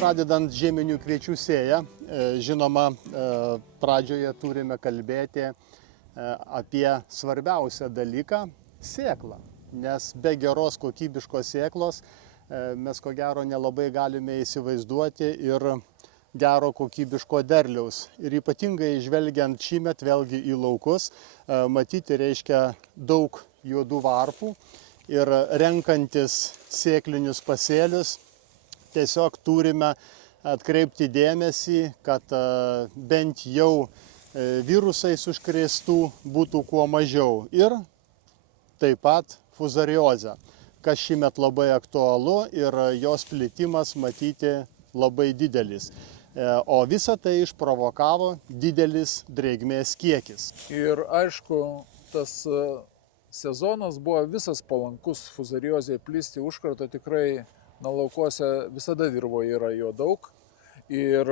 pradedant žieminių kviečių sėją, žinoma, pradžioje turime kalbėti apie svarbiausią dalyką – sėklą. Nes be geros kokybiškos sėklos mes ko gero nelabai galime įsivaizduoti ir gero kokybiško derliaus. Ir ypatingai žvelgiant šįmet vėlgi į laukus, matyti reiškia daug juodų varpų ir renkantis sėklinius pasėlius, tiesiog turime atkreipti dėmesį, kad bent jau virusais užkrėstų būtų kuo mažiau. Ir taip pat fuzariozę, kas šįmet labai aktualu ir jos plitimas matyti labai didelis. O visą tai išprovokavo didelis drėgmės kiekis. Ir aišku, tas sezonas buvo visas palankus fuzariozei plisti, užkrato tikrai laukuose visada dirvoje yra jo daug. Ir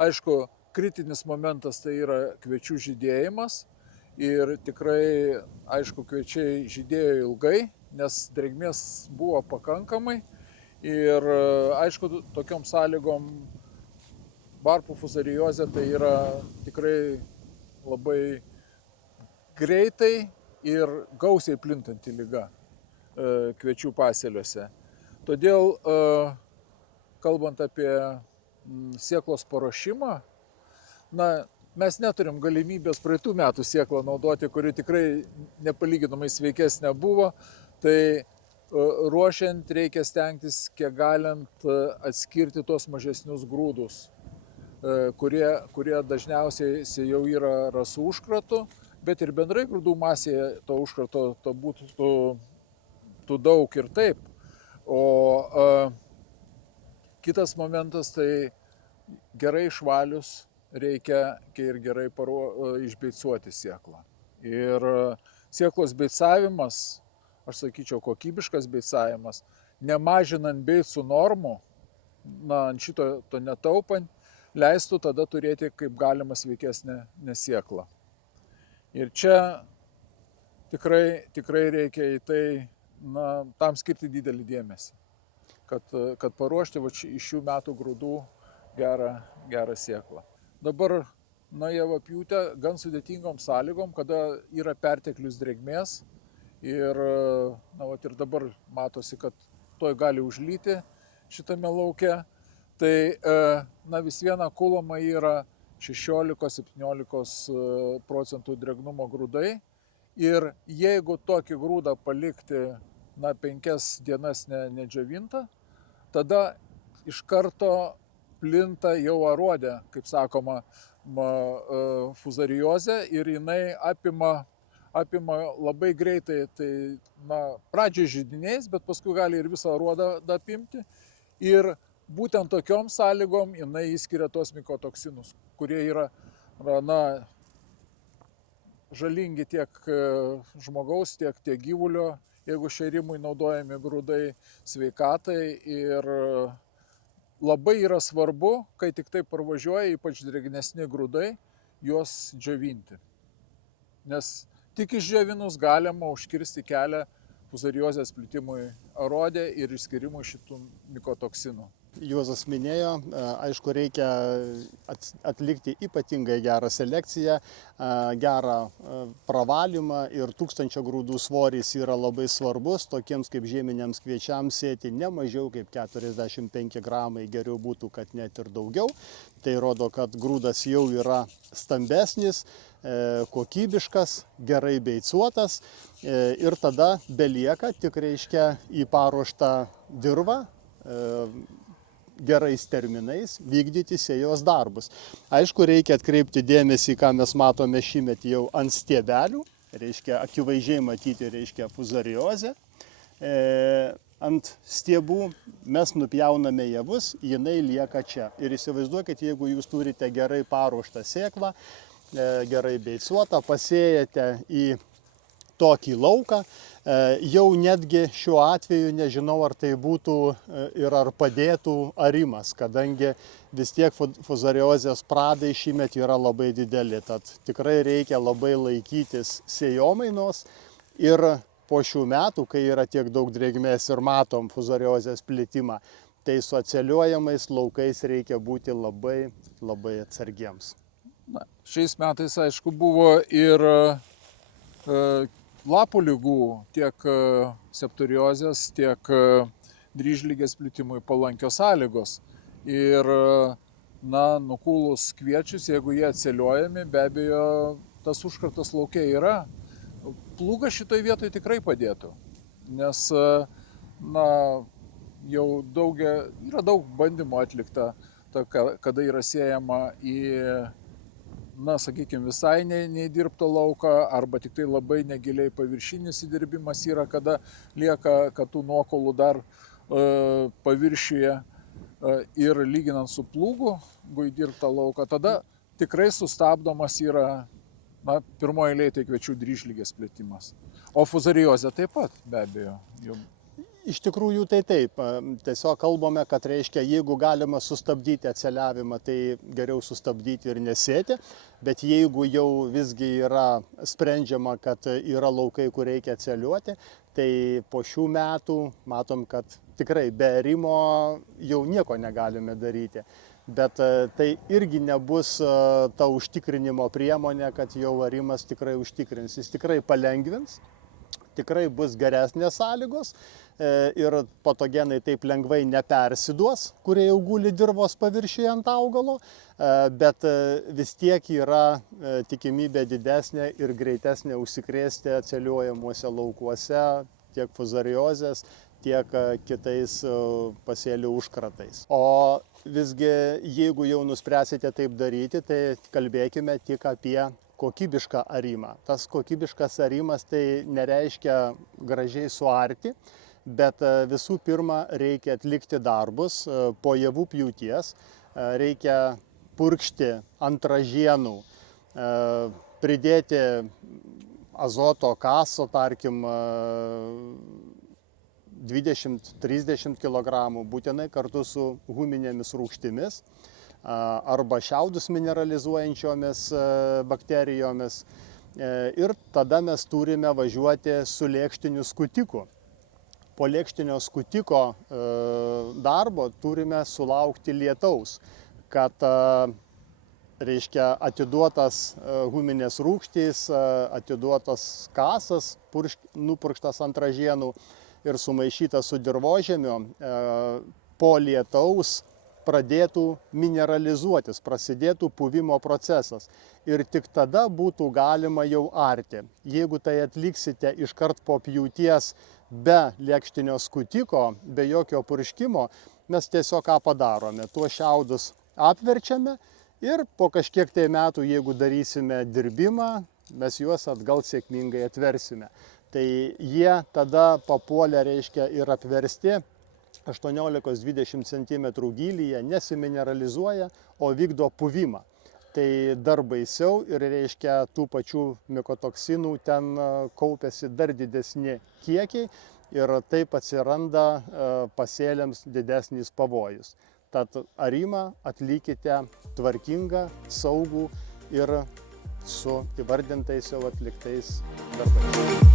aišku, kritinis momentas tai yra kviečių žydėjimas. Ir tikrai, aišku, kviečiai žydėjo ilgai, nes drėgmės buvo pakankamai. Ir aišku, tokiom sąlygom varpų fuzariozė tai yra tikrai labai greitai ir gausiai plintanti liga kviečių pasėliuose. Todėl, kalbant apie sėklos paruošimą, mes neturim galimybės praeitų metų sėklą naudoti, kuri tikrai nepalyginamai sveikesnė buvo. Tai ruošiant reikia stengtis, kiek galint atskirti tuos mažesnius grūdus, kurie dažniausiai jau yra rasų užkratu, bet ir bendrai grūdų masėje to užkrato būtų daug ir taip. O kitas momentas tai gerai išvalius reikia ir gerai išbeicuoti sėklą. Ir sėklos beicavimas, aš sakyčiau, kokybiškas beicavimas, nemažinant beicų normų, ant šito to netaupant, leistų tada turėti kaip galima sveikesnę sėklą. Ir čia tikrai reikia į tai, tam skirti didelį dėmesį, kad paruošti iš šių metų grūdų gerą sėklą. Dabar javapjūtė gan sudėtingom sąlygom, kada yra perteklius drėgmės ir dabar matosi, kad toj gali užlyti šitame lauke. Tai vis viena kulama yra 16-17 procentų drėgnumo grūdai. Ir jeigu tokį grūdą palikti 5 dienas nedžiovintą, tada iš karto plinta jau aruodė, kaip sakoma, fuzariozė ir jinai apima labai greitai, tai pradžioj židiniais, bet paskui gali ir visą aruodą apimti. Ir būtent tokiom sąlygom jinai įskiria tos mikotoksinus, kurie yra žalingi tiek žmogaus, tiek gyvulio, jeigu šėrimui naudojami grūdai, sveikatai. Ir labai yra svarbu, kai tik tai parvažiuoja, ypač drėgnesni grūdai, juos džiovinti. Nes tik išdžiovinus galima užkirsti kelią fuzariozės plitimui aruode ir išskirimui šitų mikotoksinų. Juozas minėjo, aišku, reikia atlikti ypatingai gerą selekciją, gerą pravalymą ir 1000 grūdų svoris yra labai svarbus, tokiems kaip žieminiams kviečiams sėti ne mažiau kaip 45 gramai, geriau būtų, kad net ir daugiau. Tai rodo, kad grūdas jau yra stambesnis, kokybiškas, gerai beicuotas ir tada belieka tik reiškia į paruoštą dirvą gerais terminais vykdyti sėjos darbus. Aišku, reikia atkreipti dėmesį, ką mes matome šįmet jau ant stiebelių, reiškia akivaizdžiai matyti, reiškia fuzariozę. Ant stiebų mes nupjauname javus, jinai lieka čia. Ir įsivaizduokit, jeigu jūs turite gerai paruoštą sėklą, gerai beicuotą, pasėjate į tokį lauką, jau netgi šiuo atveju nežinau, ar tai būtų ir ar padėtų arimas, kadangi vis tiek fuzariozės pradai šįmet yra labai dideli. Tad tikrai reikia labai laikytis sėjomainos ir po šių metų, kai yra tiek daug drėgmės ir matom fuzariozės plitimą, tai su atsėliojamais laukais reikia būti labai, labai atsargiems. Na, šiais metais, aišku, buvo ir lapų lygų, tiek septoriozės, tiek dryžligės plitimui palankios sąlygos. Ir nukūlus kviečius, jeigu jie atsėliojami, be abejo, tas užkratas lauke yra. Plūgas šitoj vietoj tikrai padėtų, nes jau yra daug bandymų atlikta, kada yra siejama į, sakykime, visai neįdirbtą lauką, arba tik tai labai negiliai paviršinis įdirbimas yra, kada lieka katų nuokolų dar paviršiuje. Ir lyginant su plūgu, jeigu įdirbtą lauką, tada tikrai sustabdomas yra pirmoje eilėje tai kviečių dryžligės plėtimas. O fuzariozė taip pat, be abejo. Iš tikrųjų tai taip. Tiesiog kalbame, kad reiškia, jeigu galima sustabdyti atsėliavimą, tai geriau sustabdyti ir nesėti. Bet jeigu jau visgi yra sprendžiama, kad yra laukai, kur reikia atsėliuoti, tai po šių metų matom, kad tikrai be arimo jau nieko negalime daryti. Bet tai irgi nebus ta užtikrinimo priemonė, kad jau arimas tikrai užtikrins. Jis tikrai palengvins, tikrai bus geresnės sąlygos ir patogenai taip lengvai nepersiduos, kurie jau guli dirvos paviršiuje ant augalo, bet vis tiek yra tikimybė didesnė ir greitesnė užsikrėsti atsėliuojamuose laukuose tiek fuzariozės, tiek kitais pasėlių užkratais. O visgi, jeigu jau nuspręsite taip daryti, tai kalbėkime tik apie kokybišką arimą. Tas kokybiškas arimas tai nereiškia gražiai suarti, bet visų pirma reikia atlikti darbus po javų pjūties, reikia purkšti ant ražienų, pridėti azoto kaso, tarkim, 20-30 kg, būtinai kartu su huminėmis rūgštimis arba šiaudus mineralizuojančiomis bakterijomis. Ir tada mes turime važiuoti su lėkštiniu skutiku. Po lėkštinio skutiko darbo turime sulaukti lietaus, kad reiškia atiduotas huminės rūgštys, atiduotas kasas, nupurkštas ant ražienų ir sumaišytas su dirvožemiu, po lietaus pradėtų mineralizuotis, prasidėtų puvimo procesas. Ir tik tada būtų galima jau arti. Jeigu tai atliksite iškart po pjūties be lėkštinio skutiko, be jokio purškimo, mes tiesiog ką padarome? Tuos šiaudus apverčiame ir po kažkiek tai metų, jeigu darysime dirbimą, mes juos atgal sėkmingai atversime. Tai jie tada papuolę, reiškia, ir apversti 18-20 cm gylyje, nesimineralizuoja, o vykdo puvimą. Tai dar baisiau ir, reiškia, tų pačių mikotoksinų ten kaupiasi dar didesni kiekiai ir taip atsiranda pasėliams didesnis pavojus. Tad arimą atlikite tvarkingą, saugų ir su įvardintais jau atliktais darbais.